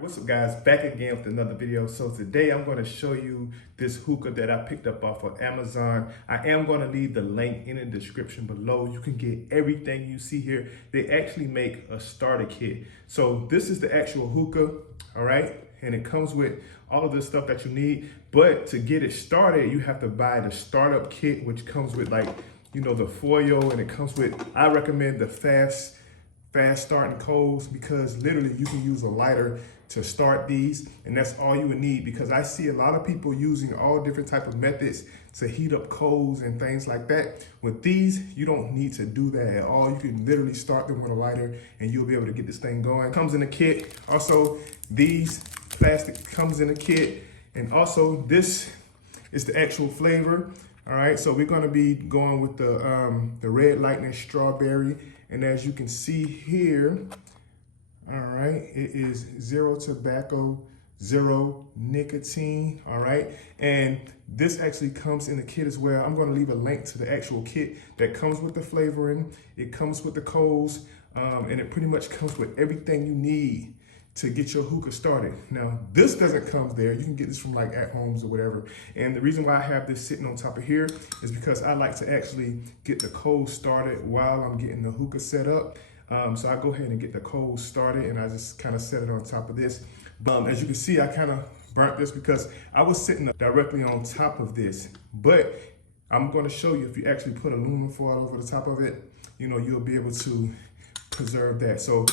What's up guys, back again with another video. So today I'm going to show you this hookah that I picked up off of Amazon. I am going to leave the link in the description below. You can get everything you see here. They actually make a starter kit. So this is the actual hookah, all right? And it comes with all of the stuff that you need. But to get it started, you have to buy the startup kit, which comes with like, you know, the foil, and it comes with, I recommend the fast starting coals, because literally you can use a lighter to start these, and that's all you would need, because I see a lot of people using all different type of methods to heat up coals and things like that. With these, you don't need to do that at all. You can literally start them with a lighter and you'll be able to get this thing going. Comes in a kit. Also, these plastic comes in a kit, and also this is the actual flavor. All right, so we're gonna be going with the Red Lightning Strawberry. And as you can see here, all right, it is 0 tobacco, 0 nicotine, all right? And this actually comes in the kit as well. I'm gonna leave a link to the actual kit that comes with the flavoring. It comes with the coals, and it pretty much comes with everything you need to get your hookah started. Now, this doesn't come there. You can get this from like at homes or whatever. And the reason why I have this sitting on top of here is because I like to actually get the coals started while I'm getting the hookah set up. So I go ahead and get the coals started, and I just kind of set it on top of this. As you can see, I kind of burnt this because I was sitting directly on top of this. But I'm going to show you, if you actually put aluminum foil over the top of it, you know, you'll be able to preserve that. So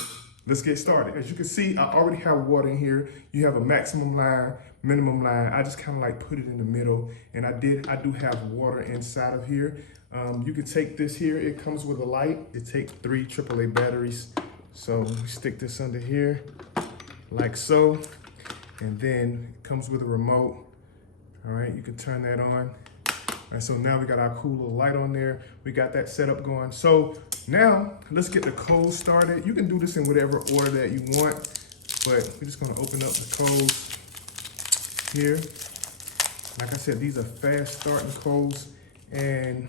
let's get started. As you can see, I already have water in here. You have a maximum line, minimum line. I just kind of like put it in the middle, and I do have water inside of here. You can take this here. It comes with a light. It takes 3 AAA batteries. So we stick this under here like so, and then it comes with a remote. All right, you can turn that on. And so now we got our cool little light on there. We got that setup going. So now let's get the coals started. You can do this in whatever order that you want, but we're just gonna open up the coals here. Like I said, these are fast starting coals, and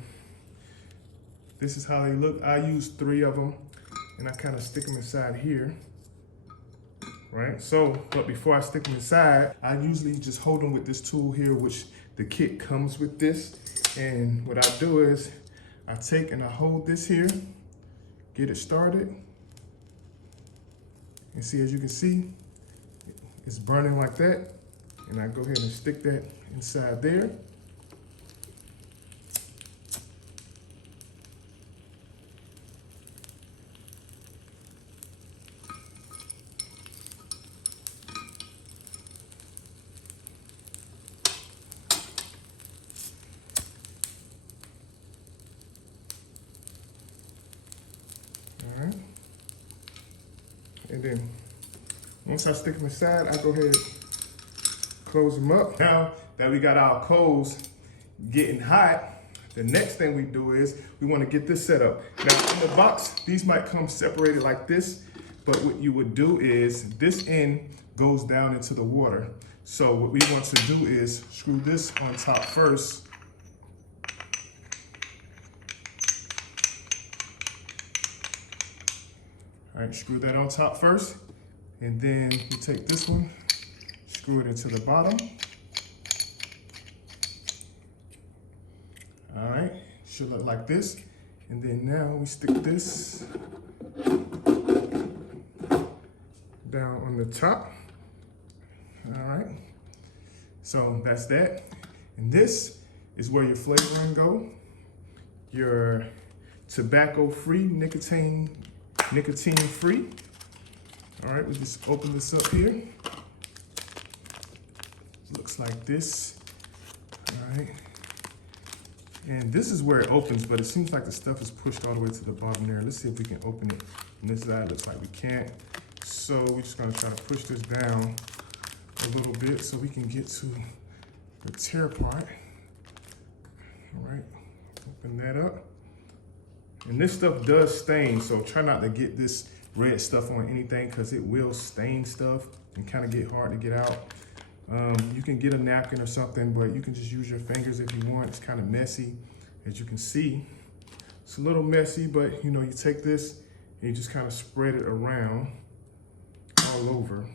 this is how they look. I use 3 of them, and I kind of stick them inside here, right? So, but before I stick them inside, I usually just hold them with this tool here, which the kit comes with this. And what I do is I take and I hold this here, get it started. And see, as you can see, it's burning like that. And I go ahead and stick that inside there. And then once I stick them inside, I go ahead and close them up. Now that we got our coals getting hot, the next thing we do is we want to get this set up. Now in the box, these might come separated like this, but what you would do is this end goes down into the water. So what we want to do is screw this on top first. All right, screw that on top first, and then you take this one, screw it into the bottom. All right, should look like this. And then now we stick this down on the top. All right, so that's that. And this is where your flavoring go. Your tobacco-free, nicotine-free. All right, we just open this up here. Looks like this. All right. And this is where it opens, but it seems like the stuff is pushed all the way to the bottom there. Let's see if we can open it on this side. Looks like we can't. So we're just gonna try to push this down a little bit so we can get to the tear part. All right, open that up. And this stuff does stain, so try not to get this red stuff on anything, because it will stain stuff and kind of get hard to get out. You can get a napkin or something, but you can just use your fingers if you want. It's kind of messy, as you can see. It's a little messy, but you know, you take this and you just kind of spread it around all over.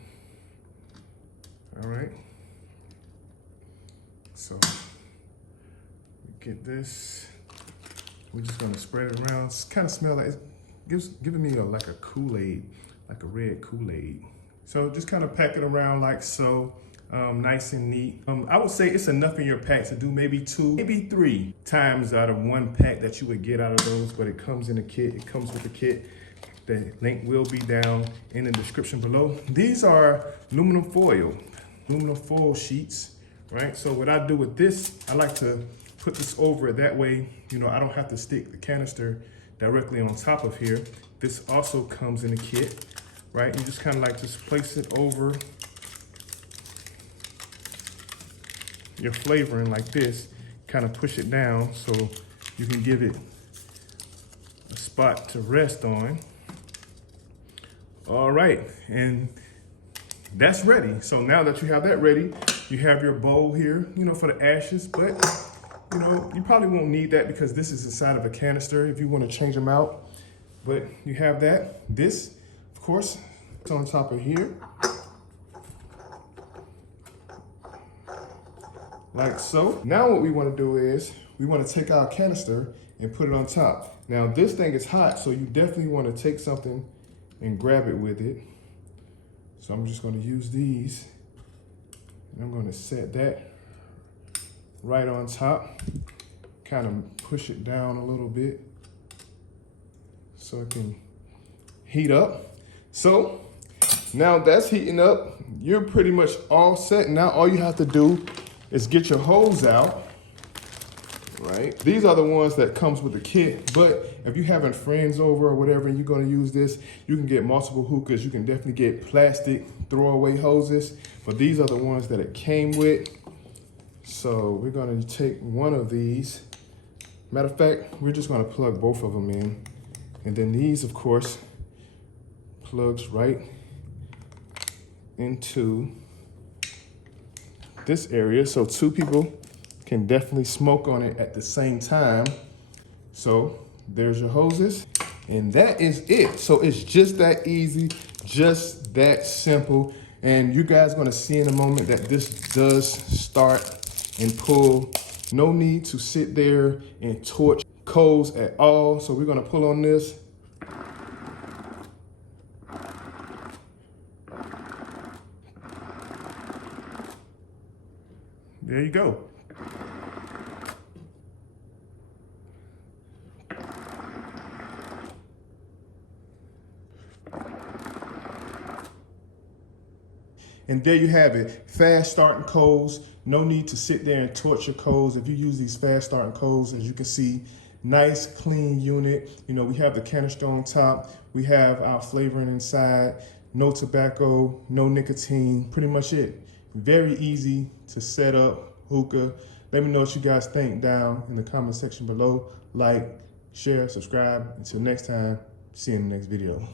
All right. So get this. We're just gonna spread it around. It's kind of smell like it's giving me like a Kool-Aid, like a red Kool-Aid. So just kind of pack it around like so, nice and neat. I would say it's enough in your pack to do maybe 2, maybe 3 times out of 1 pack that you would get out of those, but it comes in a kit. It comes with a kit. The link will be down in the description below. These are aluminum foil sheets, right? So what I do with this, I like to put this over it. That way, you know, I don't have to stick the canister directly on top of here. This also comes in a kit, right? You just kind of like just place it over your flavoring like this, kind of push it down so you can give it a spot to rest on. All right, and that's ready. So now that you have that ready, you have your bowl here, you know, for the ashes, but you know, you probably won't need that because this is inside of a canister if you want to change them out. But you have that. This, of course, it's on top of here. Like so. Now what we want to do is we want to take our canister and put it on top. Now this thing is hot, so you definitely want to take something and grab it with it. So I'm just going to use these. And I'm going to set that right on top. Kind of push it down a little bit so it can heat up. So now that's heating up, you're pretty much all set. Now all you have to do is get your hose out, right? These are the ones that comes with the kit, but if you're having friends over or whatever and you're gonna use this, you can get multiple hookahs. You can definitely get plastic throwaway hoses, but these are the ones that it came with. So we're gonna take one of these. Matter of fact, we're just gonna plug both of them in. And then these, of course, plugs right into this area. So 2 people can definitely smoke on it at the same time. So there's your hoses, and that is it. So it's just that easy, just that simple. And you guys are gonna see in a moment that this does start and pull. No need to sit there and torch coals at all. So we're gonna pull on this. There you go. And there you have it, fast starting coals. No need to sit there and torch your coals. If you use these fast starting coals, as you can see, nice clean unit. You know, we have the canister on top. We have our flavoring inside. No tobacco, no nicotine, pretty much it. Very easy to set up hookah. Let me know what you guys think down in the comment section below. Like, share, subscribe. Until next time, see you in the next video.